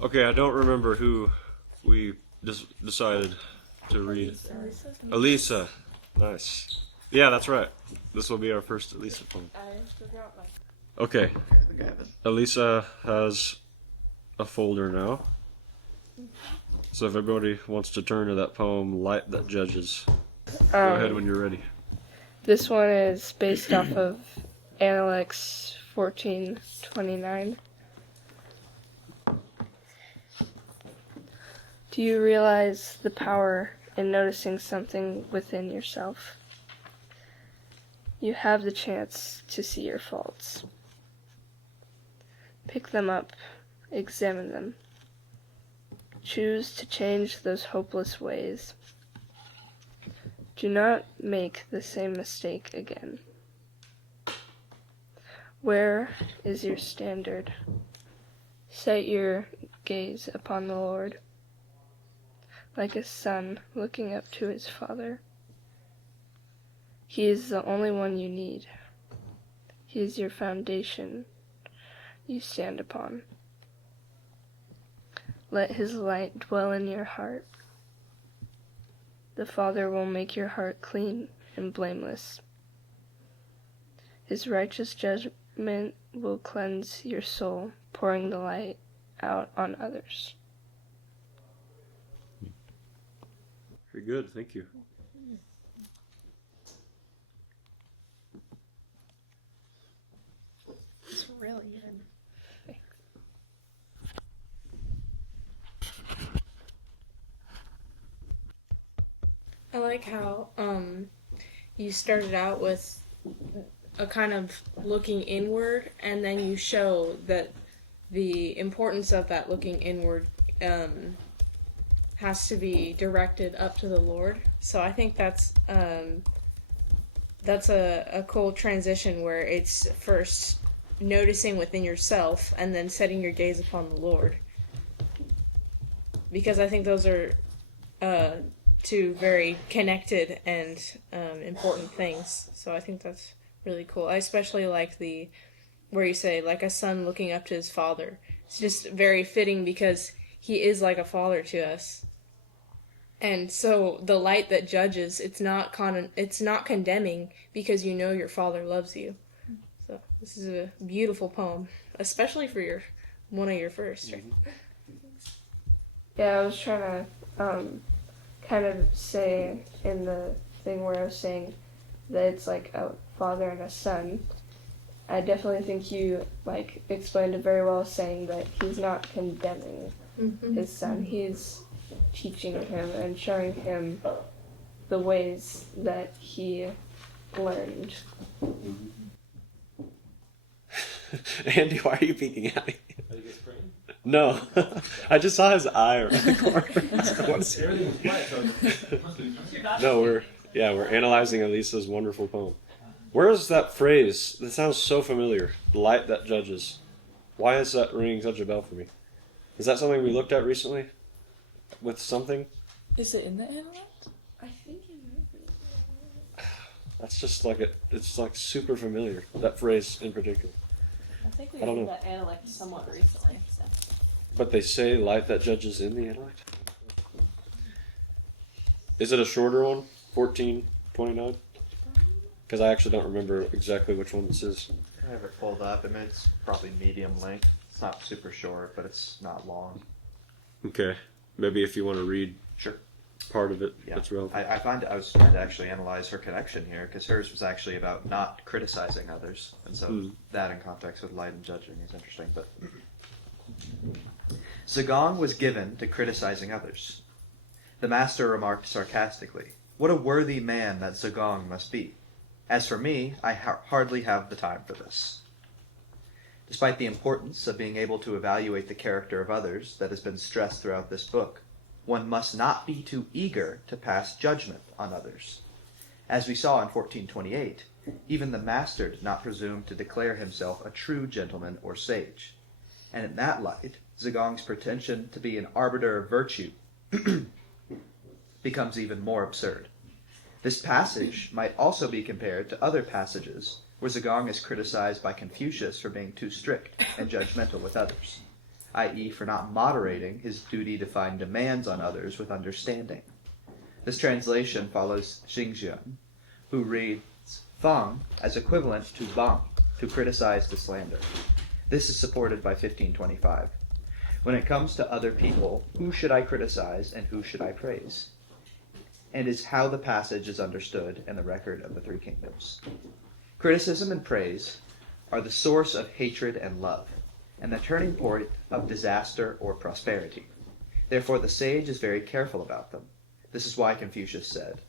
Okay, I don't remember who we decided to read. Elisa. Nice. Yeah, that's right. This will be our first Elisa poem. Okay. Elisa has a folder now. So if everybody wants to turn to that poem, Light That Judges, go ahead when you're ready. This one is based off of Analects 14:29. Do you realize the power in noticing something within yourself? You have the chance to see your faults. Pick them up, examine them. Choose to change those hopeless ways. Do not make the same mistake again. Where is your standard? Set your gaze upon the Lord, like a son looking up to his father. He is the only one you need. He is your foundation you stand upon. Let his light dwell in your heart. The Father will make your heart clean and blameless. His righteous judgment will cleanse your soul, pouring the light out on others. Very good, thank you. It's really good. I like how you started out with a kind of looking inward, and then you show that the importance of that looking inward has to be directed up to the Lord. So I think that's a cool transition where it's first noticing within yourself and then setting your gaze upon the Lord. Because I think those are two very connected and important things. So I think that's really cool. I especially like where you say, like a son looking up to his father. It's just very fitting because he is like a father to us. And so the light that judges, it's not condemning because you know your father loves you. So this is a beautiful poem, especially for one of your first. Right? Yeah, I was trying to kind of say in the thing where I was saying that it's like a father and a son. I definitely think you explained it very well, saying that he's not condemning his son. He's teaching him and showing him the ways that he learned. Andy, why are you peeking at me? Are you guys praying? No. I just saw his eye around the corner. No, we're analyzing Elisa's wonderful poem. Where is that phrase? That sounds so familiar. The light that judges. Why is that ringing such a bell for me? Is that something we looked at recently? With something? Is it in the Analect? I think it might be. That's just like it's like super familiar. That phrase in particular. I think we did that Analect somewhat recently. So. But they say light that judges in the Analect? Is it a shorter one? 14:29? Because I actually don't remember exactly which one this is. I have it pulled up. I mean, it's probably medium length. It's not super short, but it's not long. Okay. Maybe if you want to read part of it, yeah. That's relevant. I was trying to actually analyze her connection here, because hers was actually about not criticizing others. And so that in context with light and judging is interesting. But Zagong was given to criticizing others. The master remarked sarcastically, "What a worthy man that Zagong must be. As for me, I hardly have the time for this." Despite the importance of being able to evaluate the character of others that has been stressed throughout this book, one must not be too eager to pass judgment on others. As we saw in 14:28, even the master did not presume to declare himself a true gentleman or sage. And in that light, Zagong's pretension to be an arbiter of virtue becomes even more absurd. This passage might also be compared to other passages where Zagong is criticized by Confucius for being too strict and judgmental with others. i.e. for not moderating his duty-defined demands on others with understanding. This translation follows Xingjian, who reads Fang as equivalent to Bang, to criticize, to slander. This is supported by 1525. When it comes to other people, who should I criticize and who should I praise? And is how the passage is understood in the record of the Three Kingdoms. Criticism and praise are the source of hatred and love, and the turning point of disaster or prosperity. Therefore the sage is very careful about them. This is why Confucius said,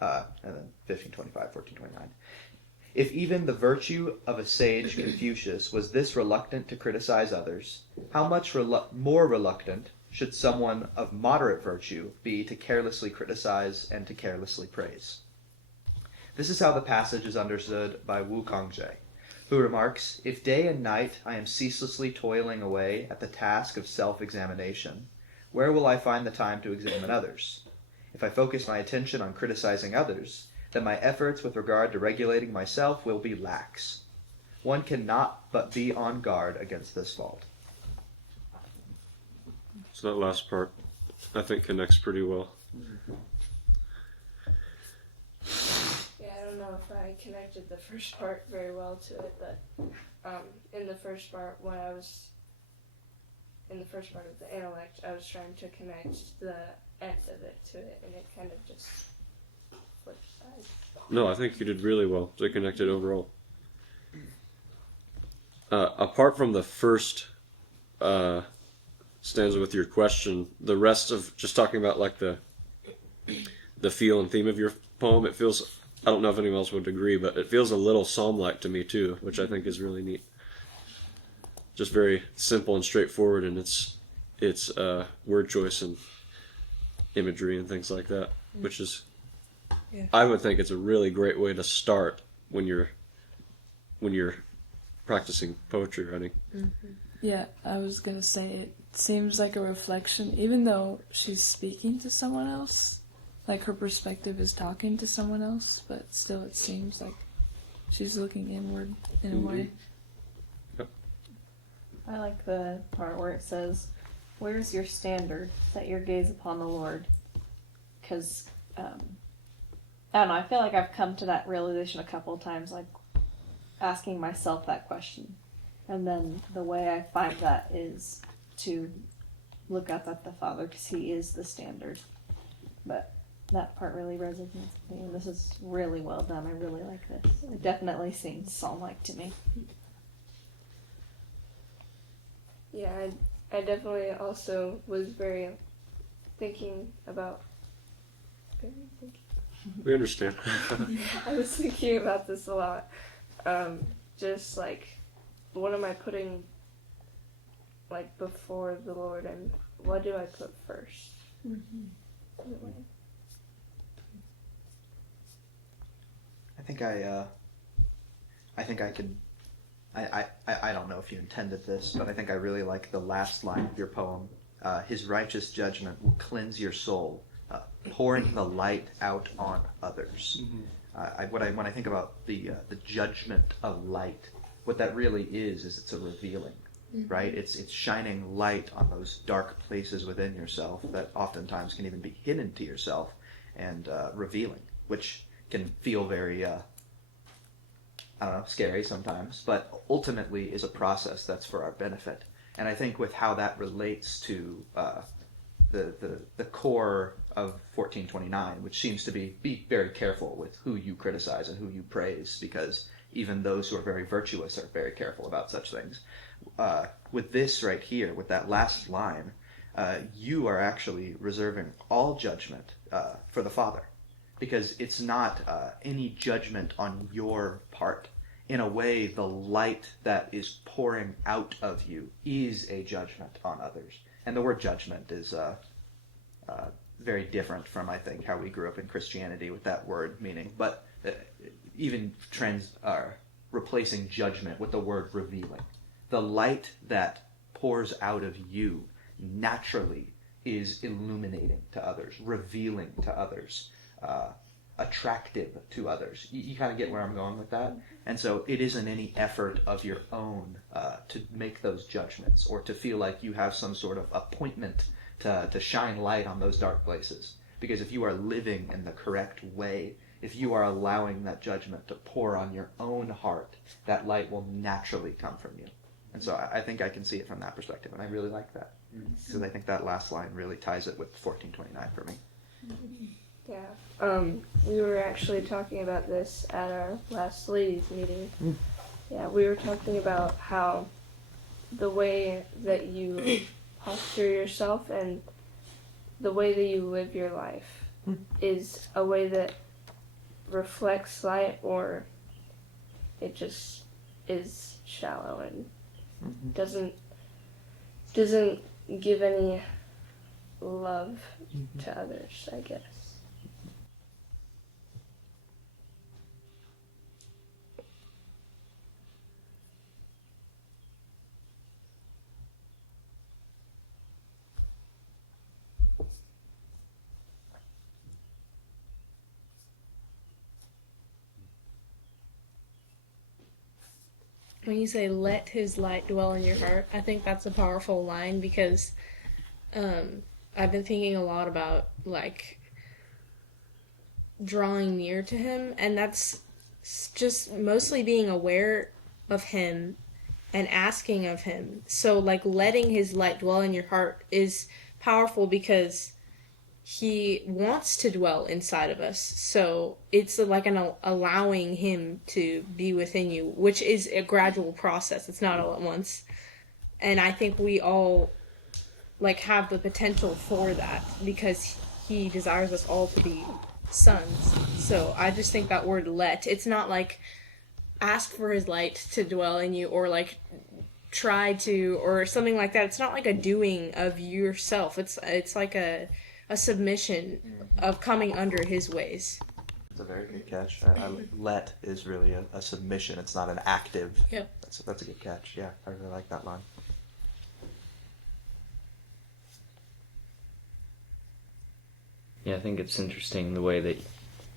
and then 1525, 1429, if even the virtue of a sage Confucius was this reluctant to criticize others, how much more reluctant should someone of moderate virtue be to carelessly criticize and to carelessly praise? This is how the passage is understood by Wu Kangzhe, who remarks, if day and night I am ceaselessly toiling away at the task of self-examination, where will I find the time to examine others? If I focus my attention on criticizing others, then my efforts with regard to regulating myself will be lax. One cannot but be on guard against this fault. So that last part, I think, connects pretty well. Yeah, I don't know if I connected the first part very well to it, but in the first part, when I was in the first part of the Analect, I was trying to connect the end of it to it, and it kind of just flipped sides. No, I think you did really well to connect it overall. Apart from the first stanza with your question, the rest of just talking about like the feel and theme of your poem, it feels, I don't know if anyone else would agree, but it feels a little psalm-like to me too, which I think is really neat. Just very simple and straightforward in its word choice and imagery and things like that, which is, Yeah. I would think it's a really great way to start when you're practicing poetry writing. Yeah, I was gonna say it seems like a reflection, even though she's speaking to someone else, like her perspective is talking to someone else, but still it seems like she's looking inward in a way. I like the part where it says, "Where's your standard? Set your gaze upon the Lord." Because, I don't know, I feel like I've come to that realization a couple of times, like asking myself that question. And then the way I find that is to look up at the Father, because He is the standard. But that part really resonates with me, and this is really well done. I really like this. It definitely seems psalm-like to me. Yeah, I definitely also was very thinking about. We understand. I was thinking about this a lot. Just like, what am I putting like before the Lord, and what do I put first? I don't know if you intended this, but I think I really like the last line of your poem. His righteous judgment will cleanse your soul, pouring the light out on others. When I think about the judgment of light, what that really is it's a revealing, right? It's shining light on those dark places within yourself that oftentimes can even be hidden to yourself, and revealing, which can feel very scary sometimes, but ultimately is a process that's for our benefit. And I think with how that relates to the core of 1429, which seems to be very careful with who you criticize and who you praise, because even those who are very virtuous are very careful about such things. With this right here, with that last line, you are actually reserving all judgment for the Father, because it's not any judgment on your part. In a way, the light that is pouring out of you is a judgment on others. And the word judgment is very different from, I think, how we grew up in Christianity with that word meaning. But even replacing judgment with the word revealing. The light that pours out of you naturally is illuminating to others, revealing to others attractive to others. You kind of get where I'm going with that? And so it isn't any effort of your own to make those judgments or to feel like you have some sort of appointment to shine light on those dark places. Because if you are living in the correct way, if you are allowing that judgment to pour on your own heart, that light will naturally come from you. And so I think I can see it from that perspective, and I really like that. Because I think that last line really ties it with 1429 for me. Yeah. We were actually talking about this at our last ladies meeting. Yeah, we were talking about how the way that you posture yourself and the way that you live your life is a way that reflects light, or it just is shallow and doesn't give any love to others, I guess. When you say let his light dwell in your heart, I think that's a powerful line because I've been thinking a lot about like drawing near to him, and that's just mostly being aware of him and asking of him. So like letting his light dwell in your heart is powerful because he wants to dwell inside of us. So it's like an allowing him to be within you, which is a gradual process. It's not all at once. And I think we all like have the potential for that because he desires us all to be sons. So I just think that word let, it's not like ask for his light to dwell in you or like try to or something like that. It's not like a doing of yourself. It's like a submission of coming under his ways. It's a very good catch. Let is really a submission. It's not an active. Yep. That's a good catch. Yeah, I really like that line. Yeah, I think it's interesting the way that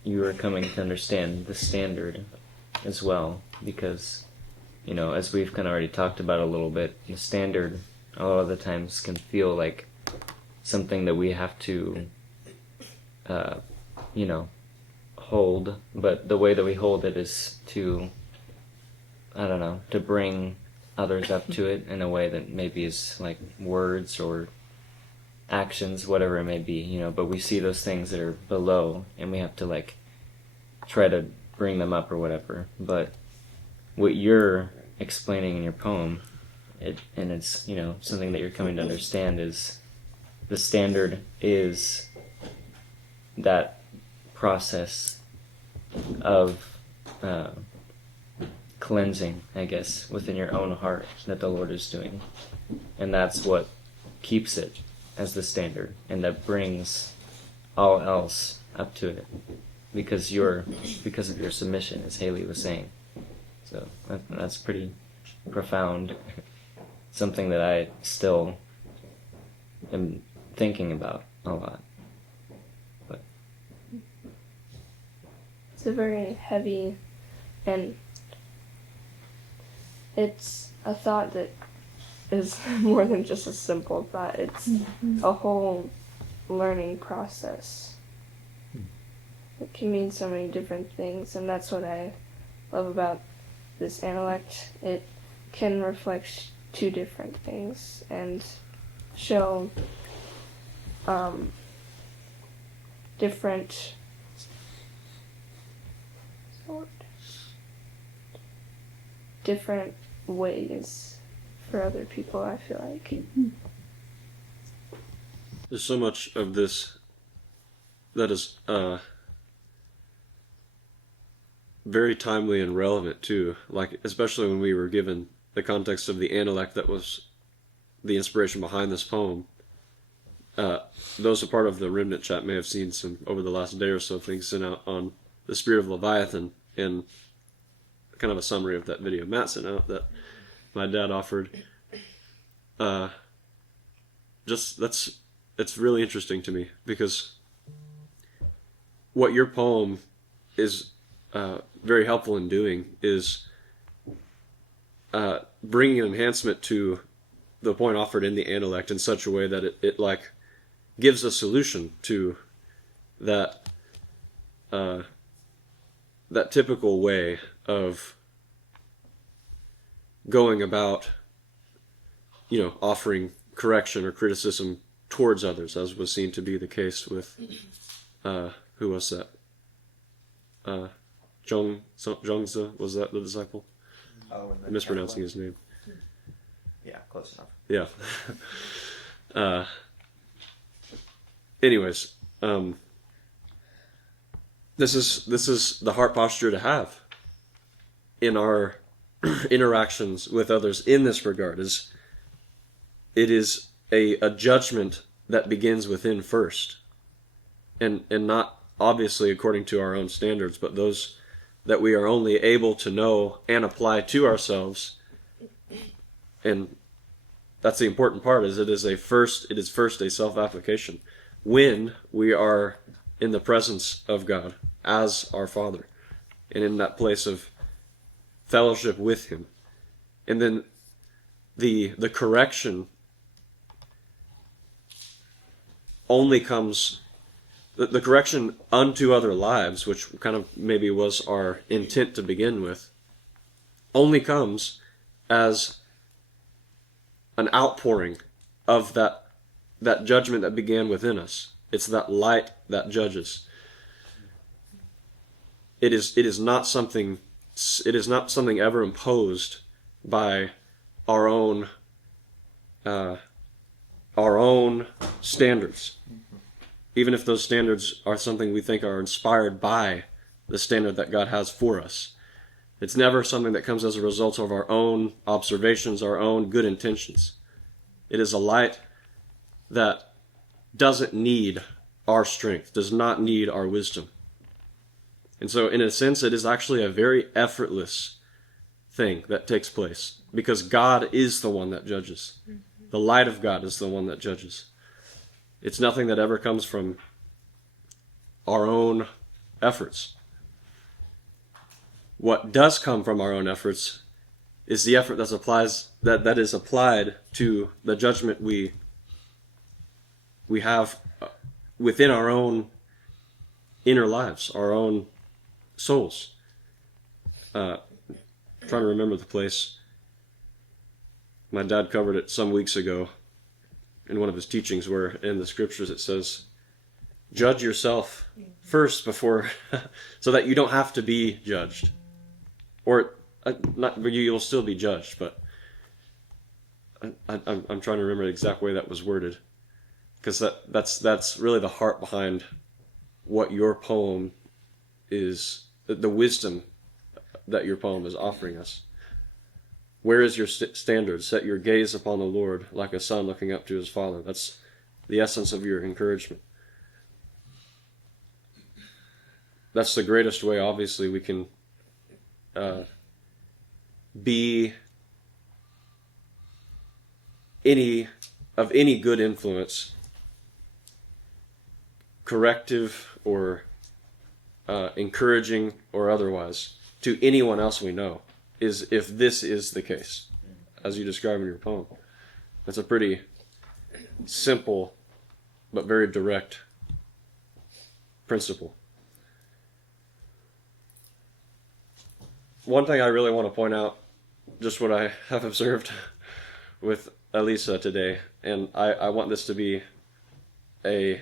you are coming to understand the standard as well, because, you know, as we've kind of already talked about a little bit, the standard a lot of the times can feel like something that we have to, hold, but the way that we hold it is to, to bring others up to it in a way that maybe is like words or actions, whatever it may be, but we see those things that are below and we have to like try to bring them up or whatever. But what you're explaining in your poem, and it's, something that you're coming to understand is the standard is that process of cleansing, I guess, within your own heart that the Lord is doing. And that's what keeps it as the standard, and that brings all else up to it because of your submission, as Haley was saying. So that's pretty profound. Something that I still am thinking about a lot. But it's a very heavy, and it's a thought that is more than just a simple thought. It's a whole learning process. It can mean so many different things, and that's what I love about this Analect. It can reflect two different things and show different ways for other people, I feel like. There's so much of this that is very timely and relevant too, like especially when we were given the context of the Analect that was the inspiration behind this poem. Those who are part of the Remnant chat may have seen some over the last day or so things sent out on the spirit of Leviathan, and kind of a summary of that video Matt sent out that my dad offered. It's really interesting to me because what your poem is very helpful in doing is bringing an enhancement to the point offered in the Analect in such a way that it like gives a solution to that that typical way of going about, offering correction or criticism towards others, as was seen to be the case with who was that? Zhongzi, was that the disciple? Oh, and I'm mispronouncing his name. Yeah, close enough. Yeah. Anyways, this is the heart posture to have in our interactions with others in this regard. It is a judgment that begins within first, and not obviously according to our own standards, but those that we are only able to know and apply to ourselves. And that's the important part, is it is first a self-application when we are in the presence of God as our Father and in that place of fellowship with Him. And then the correction only comes, the correction unto other lives, which kind of maybe was our intent to begin with, only comes as an outpouring of that judgment that began within us. It's that light that judges. It is not something ever imposed by our own standards, even if those standards are something we think are inspired by the standard that God has for us. It's never something that comes as a result of our own observations, our own good intentions. It is a light that doesn't need our strength, does not need our wisdom. And so, in a sense, it is actually a very effortless thing that takes place, because God is the one that judges. The light of God is the one that judges. It's nothing that ever comes from our own efforts. What does come from our own efforts is the effort that is applied to the judgment we have within our own inner lives, our own souls. Trying to remember the place. My dad covered it some weeks ago in one of his teachings, where in the Scriptures it says, judge yourself first before, so that you don't have to be judged. Or, you'll still be judged, but I'm trying to remember the exact way that was worded. Because that's really the heart behind what your poem is, the wisdom that your poem is offering us. Where is your standard? Set your gaze upon the Lord like a son looking up to his father. That's the essence of your encouragement. That's the greatest way, obviously, we can be of any good influence, corrective or encouraging or otherwise, to anyone else we know, is if this is the case, as you describe in your poem. It's a pretty simple but very direct principle. One thing I really want to point out, just what I have observed with Elisa today, and I want this to be an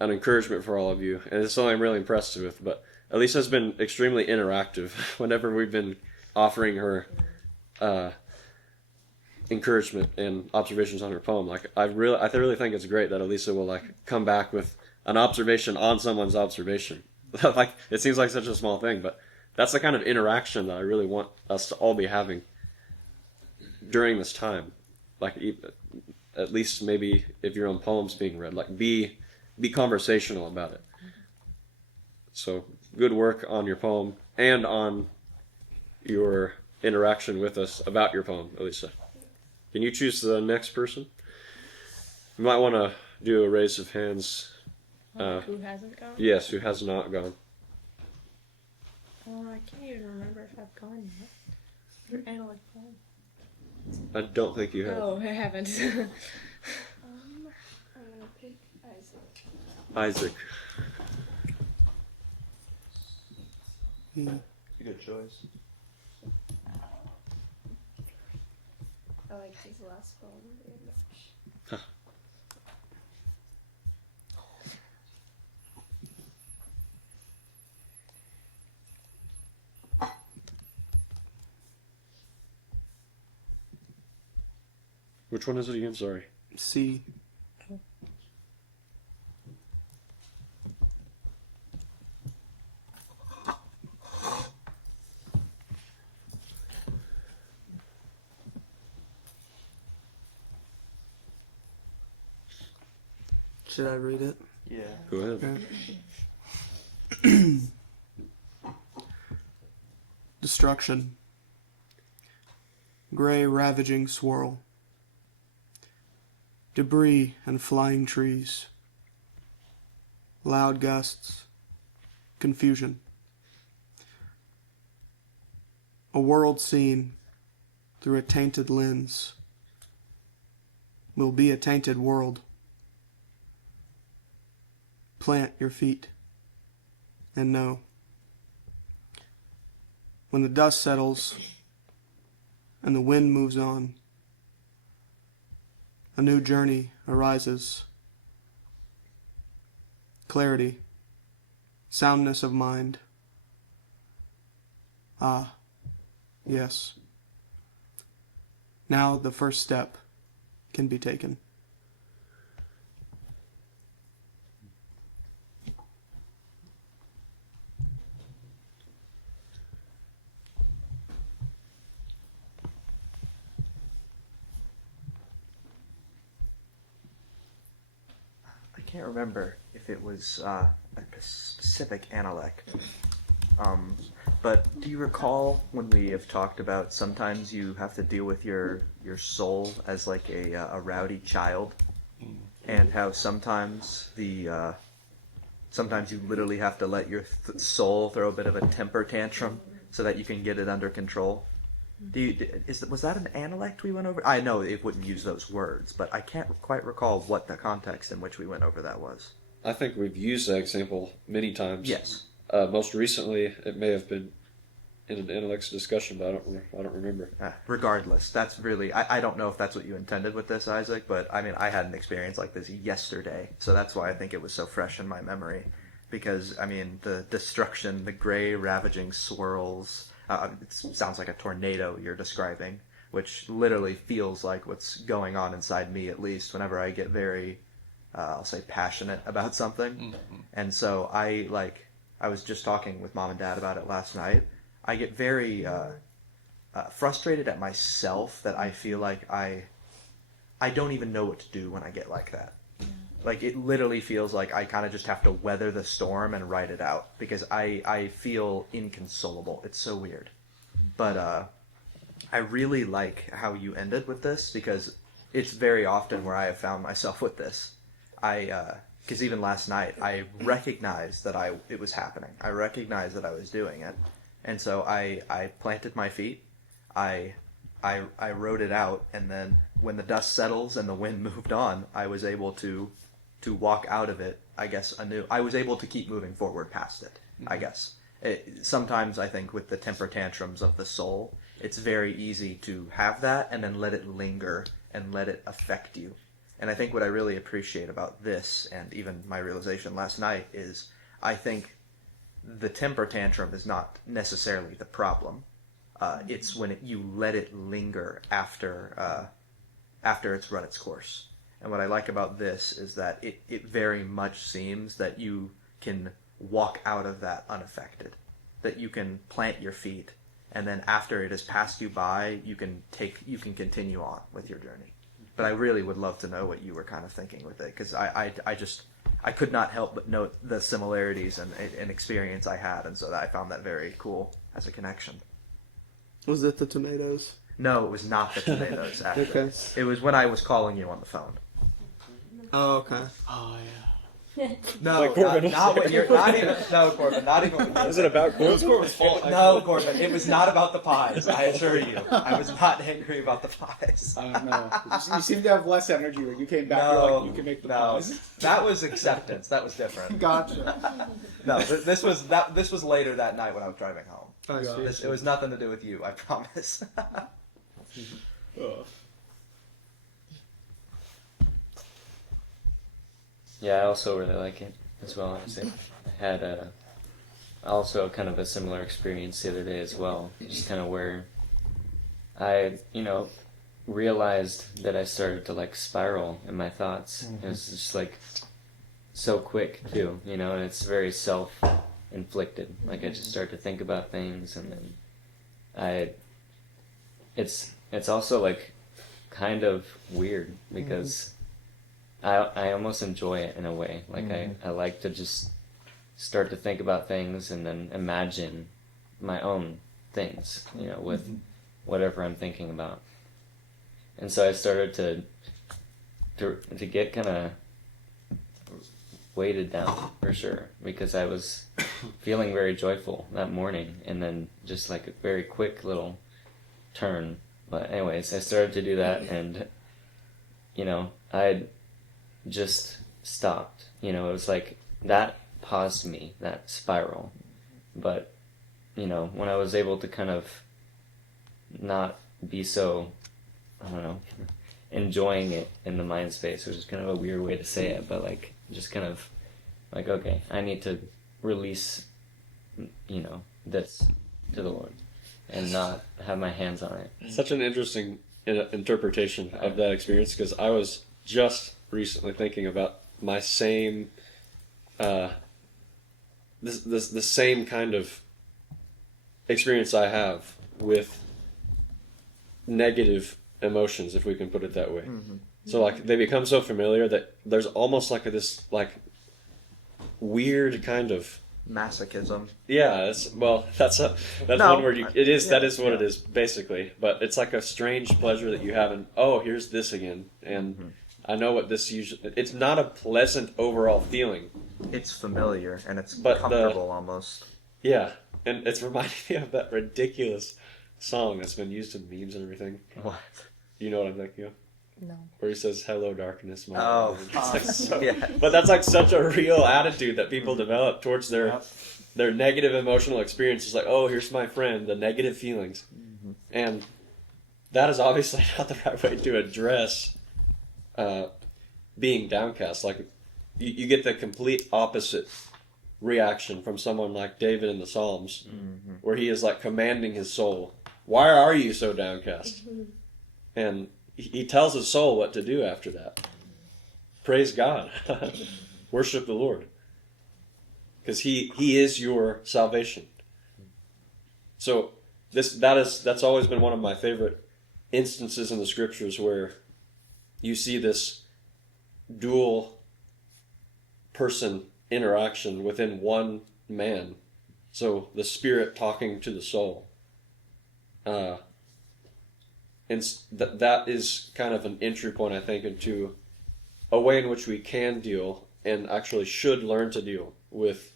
encouragement for all of you, and it's something I'm really impressed with, but Elisa has been extremely interactive whenever we've been offering her encouragement and observations on her poem. Like, I really think it's great that Elisa will come back with an observation on someone's observation. It seems like such a small thing, but that's the kind of interaction that I really want us to all be having during this time. At least maybe if your own poem's being read, be conversational about it. So, good work on your poem and on your interaction with us about your poem, Elisa. Can you choose the next person? You might want to do a raise of hands. Who hasn't gone? Yes, who has not gone. Oh, I can't even remember if I've gone yet. Your Analect poem. I don't think you have. Oh, I haven't. I'm gonna pick Isaac. Isaac. Good choice. I liked his last poem very much. Which one is it again? Sorry. C. Should I read it? Yeah. Go ahead. Okay. Destruction. Gray ravaging swirl. Debris and flying trees. Loud gusts. Confusion. A world seen through a tainted lens will be a tainted world. Plant your feet and know. When the dust settles and the wind moves on, a new journey arises. Clarity, soundness of mind. Ah, yes. Now the first step can be taken. I can't remember if it was a specific Analect. But do you recall when we have talked about sometimes you have to deal with your soul as like a rowdy child, and how sometimes sometimes you literally have to let your soul throw a bit of a temper tantrum so that you can get it under control? Was that an Analect we went over? I know it wouldn't use those words, but I can't quite recall what the context in which we went over that was. I think we've used that example many times. Yes. Most recently, it may have been in an Analects discussion, but I don't remember. Regardless, that's really, I don't know if that's what you intended with this, Isaac, but I mean, I had an experience like this yesterday, so that's why I think it was so fresh in my memory. Because, I mean, the destruction, the gray ravaging swirls, it sounds like a tornado you're describing, which literally feels like what's going on inside me, at least, whenever I get very, I'll say, passionate about something. Mm-hmm. And so I was just talking with Mom and Dad about it last night. I get very frustrated at myself that I feel like I don't even know what to do when I get like that. Yeah. Like, it literally feels like I kind of just have to weather the storm and ride it out, because I feel inconsolable. It's so weird. But I really like how you ended with this, because it's very often where I have found myself with this. Because even last night, I recognized that it was happening. I recognized that I was doing it. And so I planted my feet. I wrote it out, and then when the dust settles and the wind moved on, I was able to walk out of it, I guess, anew. I was able to keep moving forward past it, I guess. Sometimes I think with the temper tantrums of the soul, it's very easy to have that and then let it linger and let it affect you. And I think what I really appreciate about this, and even my realization last night, is I think the temper tantrum is not necessarily the problem. It's when you let it linger after it's run its course. And what I like about this is that it very much seems that you can walk out of that unaffected. That you can plant your feet, and then after it has passed you by, you can continue on with your journey. But I really would love to know what you were kind of thinking with it, because I could not help but note the similarities and experience I had, and so I found that very cool as a connection. Was it the tomatoes? No, it was not the tomatoes, actually. Okay. It was when I was calling you on the phone. Oh, okay. Oh, yeah. No, Like Corbin not was what you're. Not even. No, Corbin. Not even. What Is it about Corbin's fault? No, Corbin. It was not about the pies. I assure you. I was not angry about the pies. I don't know. You seem to have less energy when you came back. You're like, you can make the pies. That was acceptance. That was different. Gotcha. No, this was later that night when I was driving home. I see. It was nothing to do with you. I promise. Yeah, I also really like it as well. I had also kind of a similar experience the other day as well. Just kind of where I, realized that I started to like spiral in my thoughts. It was just like so quick too, and it's very self-inflicted. Like I just start to think about things, and then it's also like kind of weird because I almost enjoy it in a way. Like I like to just start to think about things and then imagine my own things, with whatever I'm thinking about. And so I started to get kind of weighted down for sure, because I was feeling very joyful that morning, and then just like a very quick little turn. But anyways, I started to do that, and I just stopped. It was like that paused me, that spiral. But when I was able to kind of not be so, I don't know, enjoying it in the mind space, which is kind of a weird way to say it, but like just kind of like, okay, I need to release this to the Lord and not have my hands on it. Such an interesting interpretation of that experience, because I was just recently thinking about my same the same kind of experience I have with negative emotions, if we can put it that way. So like they become so familiar that there's almost like this like weird kind of Masochism. Yeah, that's No, one word it is. yeah, That is what it is basically. But it's like a strange pleasure that you have in, oh, here's this again, and I know what this usually. It's not a pleasant overall feeling. It's familiar and it's But comfortable almost. Yeah, and it's reminding me of that ridiculous song that's been used in memes and everything. What? You know what I'm thinking of? No. Where he says, "Hello, darkness." My Oh, it's like so, yeah. But that's like such a real attitude that people develop towards their negative emotional experiences. Like, oh, here's my friend, the negative feelings, and that is obviously not the right way to address being downcast. Like, you get the complete opposite reaction from someone like David in the Psalms, where he is like commanding his soul, "Why are you so downcast?" And he tells his soul what to do after that. Praise God. Worship the Lord. Because he is your salvation. So that's always been one of my favorite instances in the scriptures where you see this dual person interaction within one man. So the spirit talking to the soul. And that is kind of an entry point, I think, into a way in which we can deal and actually should learn to deal with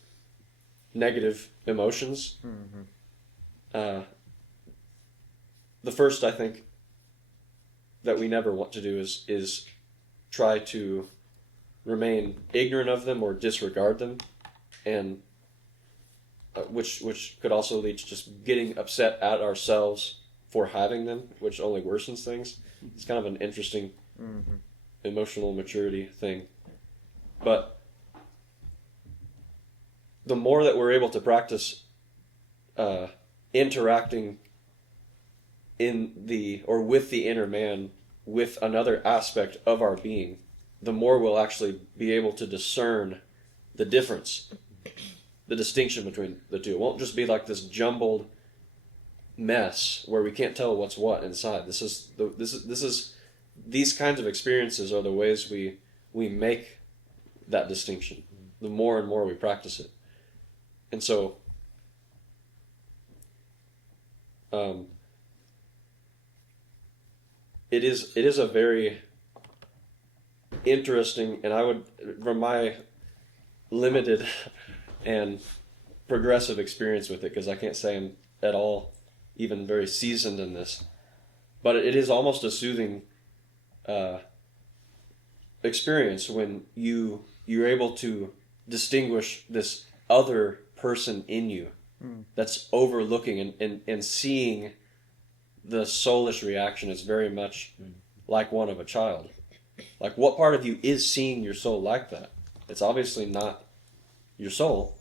negative emotions. The first, I think, that we never want to do is try to remain ignorant of them or disregard them, and which could also lead to just getting upset at ourselves for having them, which only worsens things. It's kind of an interesting emotional maturity thing. But the more that we're able to practice interacting with the inner man, with another aspect of our being, the more we'll actually be able to discern the difference, the distinction between the two. It won't just be like this jumbled mess where we can't tell what's what inside. These kinds of experiences are the ways we make that distinction. The more and more we practice it, and so it is a very interesting, and I would, from my limited and progressive experience with it, because I can't say I'm at all even very seasoned in this. But it is almost a soothing experience when you're able to distinguish this other person in you that's overlooking and seeing the soulish reaction is very much like one of a child. Like, what part of you is seeing your soul like that? It's obviously not your soul.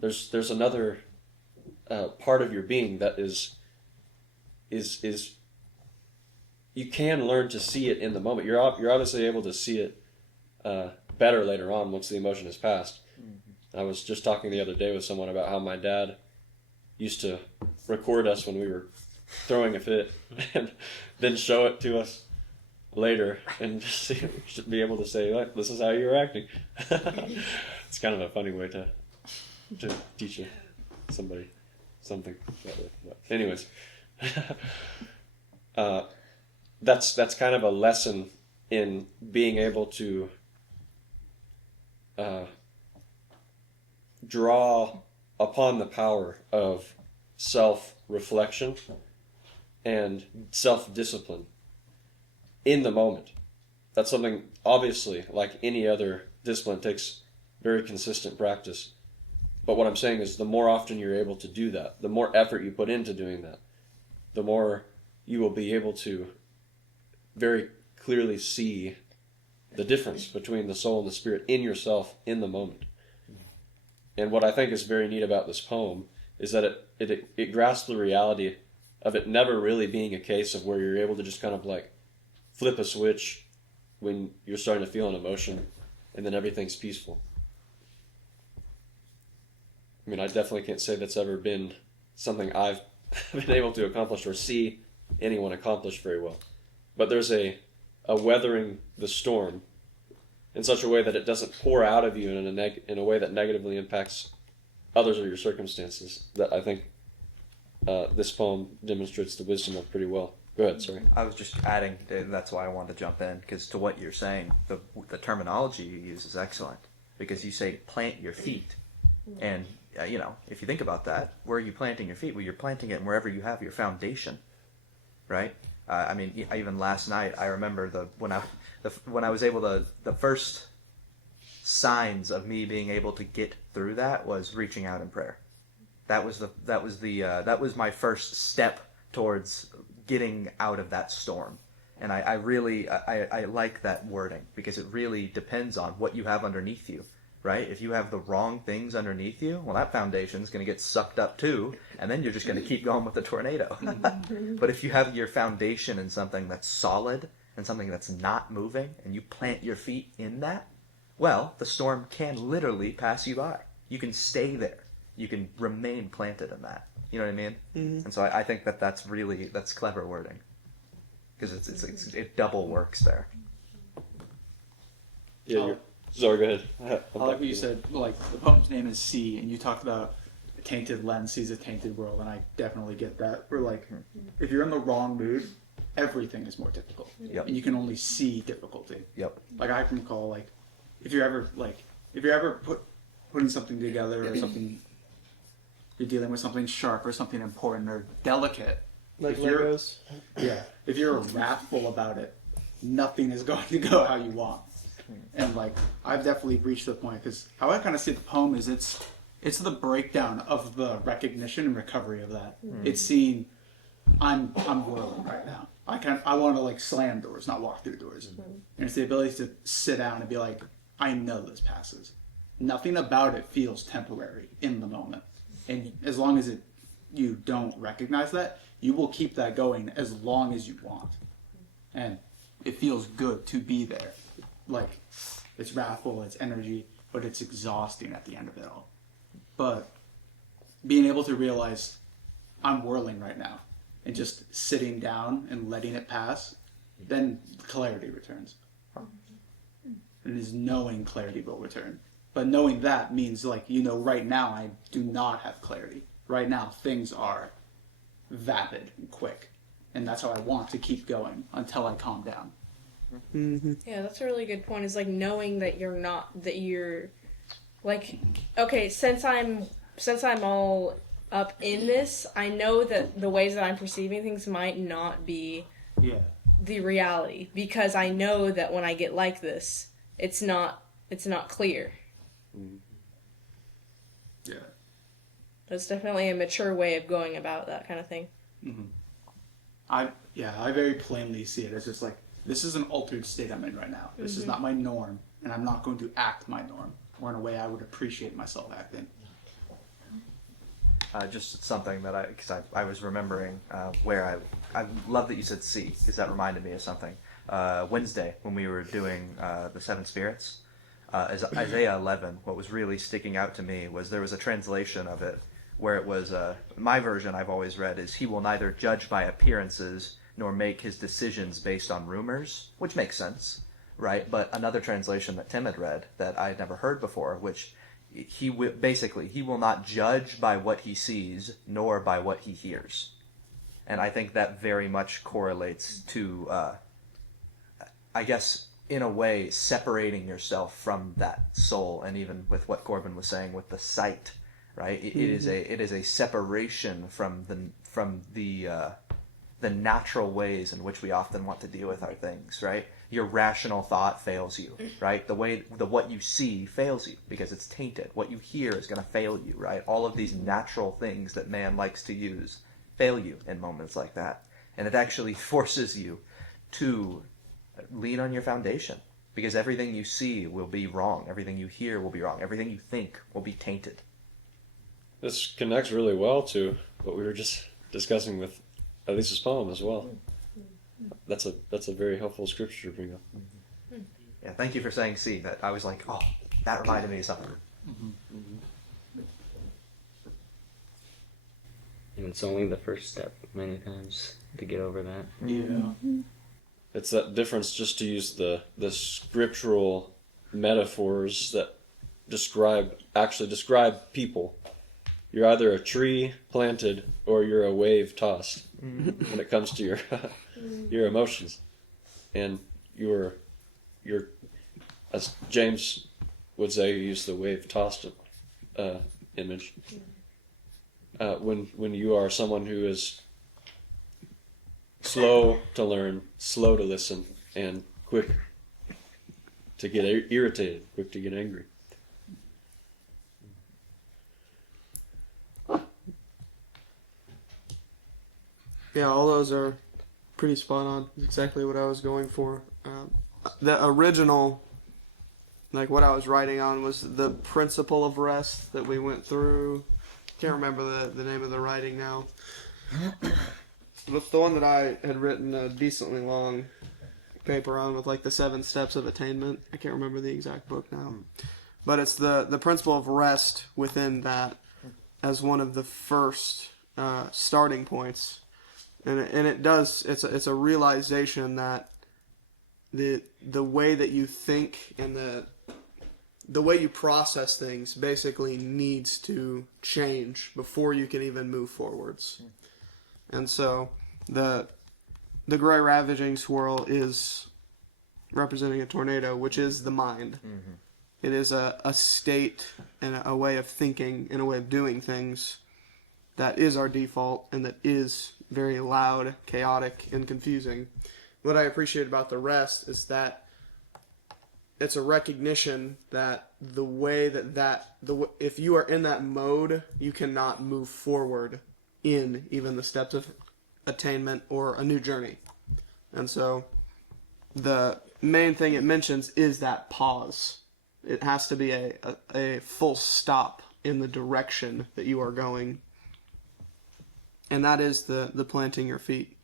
There's another part of your being that is you can learn to see it in the moment. You're obviously able to see it better later on once the emotion has passed. I was just talking the other day with someone about how my dad used to record us when we were throwing a fit and then show it to us later and just be able to say, "Look, this is how you're acting." It's kind of a funny way to teach somebody something that way. But anyways, that's kind of a lesson in being able to draw upon the power of self-reflection and self-discipline in the moment. That's something, obviously, like any other discipline, takes very consistent practice. But what I'm saying is, the more often you're able to do that, the more effort you put into doing that, the more you will be able to very clearly see the difference between the soul and the spirit in yourself in the moment. And what I think is very neat about this poem is that it grasps the reality of it never really being a case of where you're able to just kind of like flip a switch when you're starting to feel an emotion and then everything's peaceful. I mean, I definitely can't say that's ever been something I've been able to accomplish or see anyone accomplish very well. But there's a weathering the storm in such a way that it doesn't pour out of you in a way that negatively impacts others or your circumstances, that I think this poem demonstrates the wisdom of pretty well. Go ahead, sorry. I was just adding, that's why I wanted to jump in, because to what you're saying, the terminology you use is excellent, because you say plant your feet. And, if you think about that, where are you planting your feet? Well, you're planting it wherever you have your foundation, right? Even last night, I remember when I was able to, the first signs of me being able to get through that was reaching out in prayer. That was my first step towards getting out of that storm. And I really like that wording, because it really depends on what you have underneath you, right? If you have the wrong things underneath you, well, that foundation's going to get sucked up too, and then you're just going to keep going with the tornado. But if you have your foundation in something that's solid and something that's not moving, and you plant your feet in that, well, the storm can literally pass you by. You can stay there. You can remain planted in that. You know what I mean? Mm-hmm. And so I think that's clever wording, because it double works there. Yeah, sorry, go ahead. I like what you said, like, the poem's name is Sea, and you talked about a tainted lens sees a tainted world, and I definitely get that. We're like, if you're in the wrong mood, everything is more difficult. Yep. And you can only see difficulty. Yep. Like, I can recall, like, if you're ever putting something together, or something, you're dealing with something sharp or something important or delicate. Like if you're, Legos? Yeah. If you're wrathful about it, nothing is going to go how you want. And like, I've definitely reached the point, because how I kind of see the poem is it's the breakdown of the recognition and recovery of that. It's seeing, I'm whirling right now. I want to like slam doors, not walk through doors. And it's the ability to sit down and be like, I know this passes. Nothing about it feels temporary in the moment. And as long as you don't recognize that, you will keep that going as long as you want. And it feels good to be there. Like, it's wrathful, it's energy, but it's exhausting at the end of it all. But being able to realize I'm whirling right now and just sitting down and letting it pass, then clarity returns. And is knowing clarity will return. But knowing that means, like, right now I do not have clarity. Right now things are vapid and quick. And that's how I want to keep going until I calm down. Yeah, that's a really good point. Is like knowing that you're like, okay, since I'm all up in this, I know that the ways that I'm perceiving things might not be the reality, because I know that when I get like this, it's not clear. Yeah. That's definitely a mature way of going about that kind of thing. Mm-hmm. I very plainly see it as just like, this is an altered state I'm in right now. This is not my norm, and I'm not going to act my norm, or in a way I would appreciate myself acting. Just something that because I was remembering where I love that you said see, because that reminded me of something. Wednesday, when we were doing the Seven Spirits, Isaiah 11, what was really sticking out to me was there was a translation of it where it was, my version I've always read is, he will neither judge by appearances nor make his decisions based on rumors, which makes sense, right? But another translation that Tim had read that I had never heard before, which he will not judge by what he sees nor by what he hears. And I think that very much correlates to, I guess, in a way, separating yourself from that soul, and even with what Corbin was saying with the sight, right? It is a separation from the natural ways in which we often want to deal with our things, right? Your rational thought fails you, right? What you see fails you because it's tainted. What you hear is going to fail you, right? All of these natural things that man likes to use fail you in moments like that. And it actually forces you to lean on your foundation, because everything you see will be wrong. Everything you hear will be wrong. Everything you think will be tainted. This connects really well to what we were just discussing with Elisa's poem as well. That's a very helpful scripture to bring up. Yeah, thank you for saying see. That I was like, oh, that reminded me of something. And it's only the first step many times to get over that. Yeah. It's that difference just to use the scriptural metaphors that describe people. You're either a tree planted or you're a wave tossed when it comes to your emotions. And you're as James would say, he used the wave tossed image. When you are someone who is slow to learn, slow to listen, and quick to get irritated, quick to get angry. Yeah, all those are pretty spot on. Exactly what I was going for. The original, like what I was writing on, was the principle of rest that we went through. Can't remember the name of the writing now. It's the one that I had written a decently long paper on with like the 7 steps of attainment. I can't remember the exact book now. But it's the principle of rest within that as one of the first starting points. And it's a realization that the way that you think and the way you process things basically needs to change before you can even move forwards. And so the gray ravaging swirl is representing a tornado, which is the mind. Mm-hmm. It is a state and a way of thinking and a way of doing things that is our default and that is very loud, chaotic, and confusing. What I appreciate about the rest is that it's a recognition that if you are in that mode, you cannot move forward in even the steps of attainment or a new journey. And so the main thing it mentions is that pause. It has to be a full stop in the direction that you are going. And that is the planting your feet.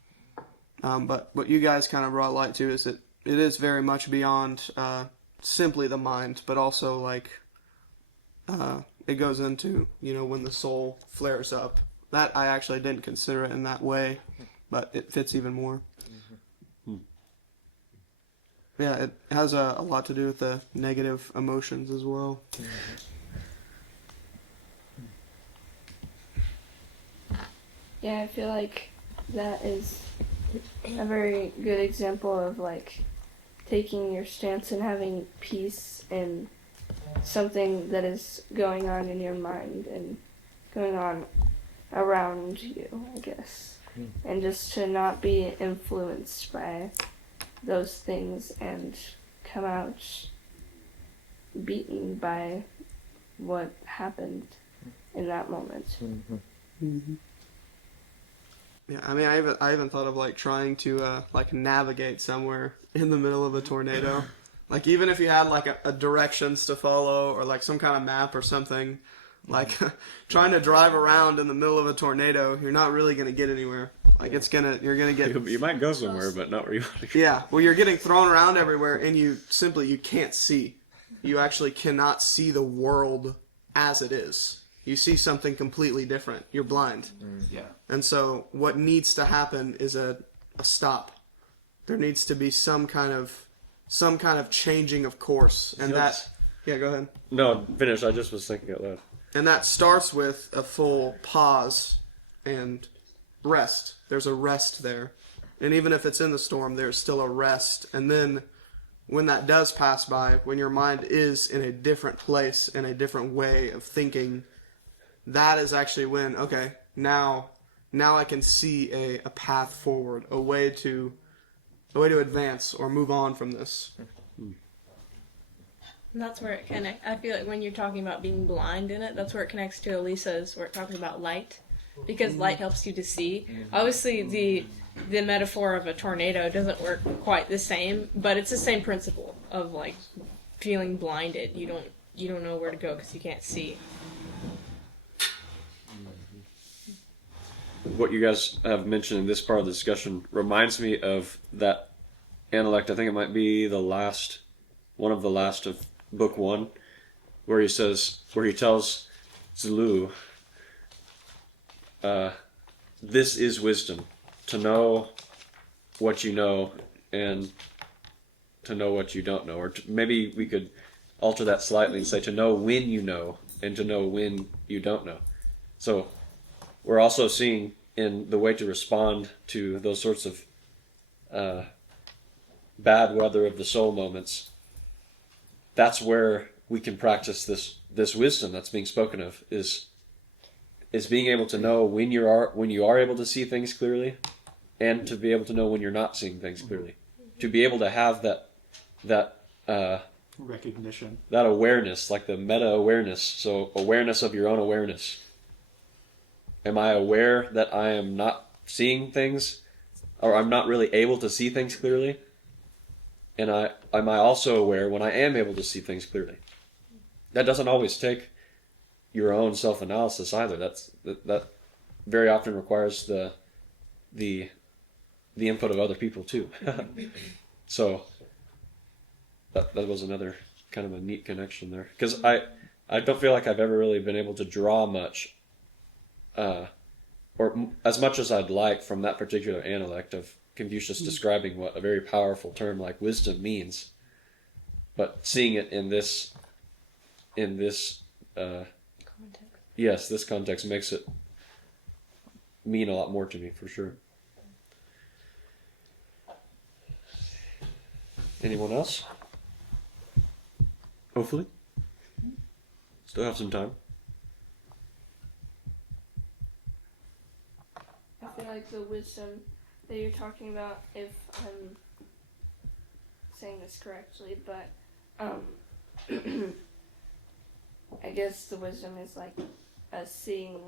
But what you guys kind of brought light to is that it is very much beyond simply the mind, but also like it goes into, when the soul flares up. That I actually didn't consider it in that way, but it fits even more. Mm-hmm. Yeah, it has a lot to do with the negative emotions as well. Yeah, I feel like that is a very good example of like taking your stance and having peace and something that is going on in your mind and going on around you, I guess. And just to not be influenced by those things and come out beaten by what happened in that moment. Yeah, I mean, I even thought of like trying to like navigate somewhere in the middle of a tornado. Like even if you had like a directions to follow or like some kind of map or something, like trying to drive around in the middle of a tornado, you're not really gonna get anywhere. Like you're gonna get. You might go somewhere, but not where you want to go. Yeah, well, you're getting thrown around everywhere, and you can't see. You actually cannot see the world as it is. You see something completely different. You're blind. Yeah. And so what needs to happen is a stop. There needs to be some kind of changing of course. And yeah, go ahead. No, finish. I just was thinking out loud. And that starts with a full pause and rest. There's a rest there. And even if it's in the storm, there's still a rest. And then when that does pass by, when your mind is in a different place, in a different way of thinking, that is actually when, okay, now I can see a path forward, a way to advance or move on from this. And that's where it connects. I feel like when you're talking about being blind in it, that's where it connects to Elisa's, where it talks about light, because light helps you to see. Obviously, the metaphor of a tornado doesn't work quite the same, but it's the same principle of like feeling blinded. You don't know where to go because you can't see. What you guys have mentioned in this part of the discussion reminds me of that Analect. I think it might be one of the last of book 1, where he tells Zulu, this is wisdom, to know what you know and to know what you don't know. Or maybe we could alter that slightly and say to know when you know and to know when you don't know. So we're also seeing in the way to respond to those sorts of bad weather of the soul moments, that's where we can practice this wisdom that's being spoken of, is being able to know when you are able to see things clearly, and to be able to know when you're not seeing things clearly. To be able to have that recognition, that awareness, like the meta awareness. So awareness of your own awareness. Am I aware that I am not seeing things, or I'm not really able to see things clearly? And am I also aware when I am able to see things clearly? That doesn't always take your own self-analysis either. That very often requires the input of other people too. So that was another kind of a neat connection there, because I don't feel like I've ever really been able to draw much, or as much as I'd like, from that particular Analect of Confucius describing what a very powerful term like wisdom means, but seeing it in this context. Yes, this context makes it mean a lot more to me, for sure. Anyone else? Hopefully. Still have some time. I feel like the wisdom that you're talking about, if I'm saying this correctly, but I guess the wisdom is like a seeing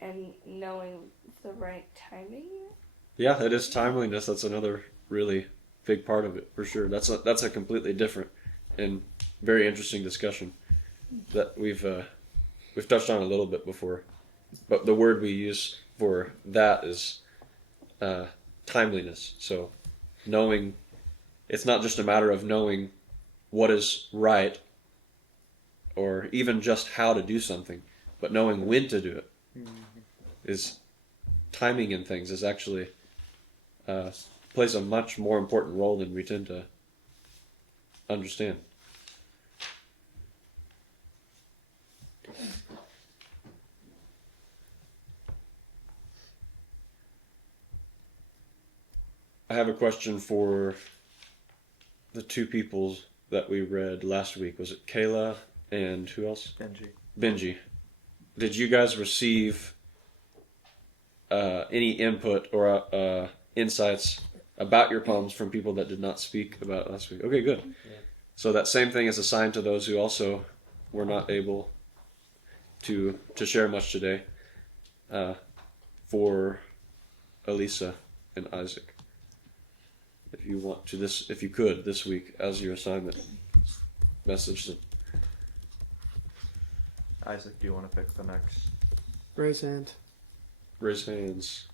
and knowing the right timing. Yeah, it is timeliness. That's another really big part of it, for sure. That's a completely different and very interesting discussion that we've touched on a little bit before. But the word we use for that is timeliness. So knowing, it's not just a matter of knowing what is right or even just how to do something, but knowing when to do it. Is timing in things is actually plays a much more important role than we tend to understand. I have a question for the two people that we read last week. Was it Kayla and who else? Benji. Did you guys receive any input or insights about your poems from people that did not speak about it last week? Okay, good. Yeah. So that same thing is assigned to those who also were not able to share much today, for Elisa and Isaac. If you want to if you could this week as your assignment, message them. Isaac, do you want to pick the next? Raise hand. Raise hands.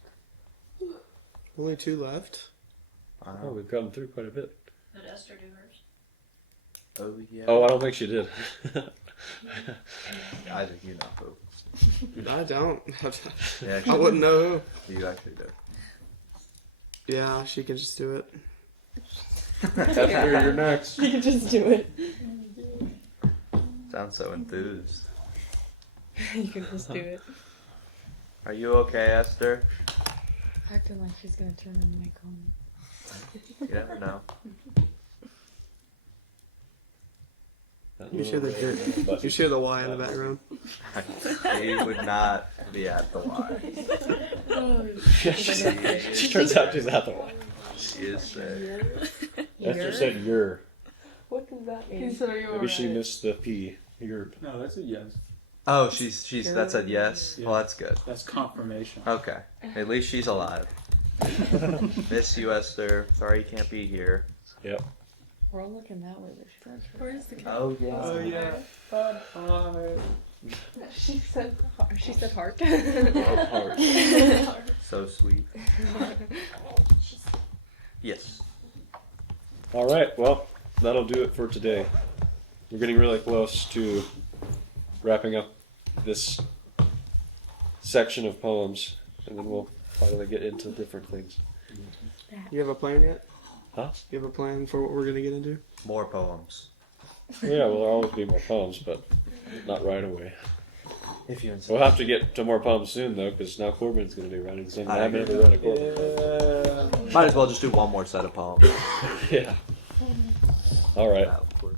Only 2 left. Oh, we've gotten through quite a bit. Did Esther do hers? Oh yeah. Oh, I don't think she did. Isaac, you know who. I don't. Yeah, I wouldn't know who. You actually do. Yeah, she can just do it. Esther, you're next. You can just do it. Sounds so enthused. You can just do it. Are you okay, Esther? Acting like she's gonna turn the mic on. You never know. You share the Y in the background. He would not be at the Y. She turns out she's at the one. She is sick. Esther said "you're." What does that mean? Maybe she missed the P. You're. No, that's a yes. Oh, she's that said yes. Yeah. Well, that's good. That's confirmation. Okay, at least she's alive. Miss you, Esther. Sorry you can't be here. Yep. We're all looking that way, but she Where's the cat? Oh yeah. Oh yeah. She said heart. Oh, heart. So sweet. Yes. All right. Well, that'll do it for today. We're getting really close to wrapping up this section of poems, and then we'll finally get into different things. You have a plan yet? Huh? You have a plan for what we're going to get into? More poems. Yeah, well, there'll always be more poems, but not right away. If you insist. We'll have to get to more poems soon, though, because now Corbin's going to be writing something. I haven't ever read a Corbin. Might as well just do one more set of poems. Yeah. All right. That would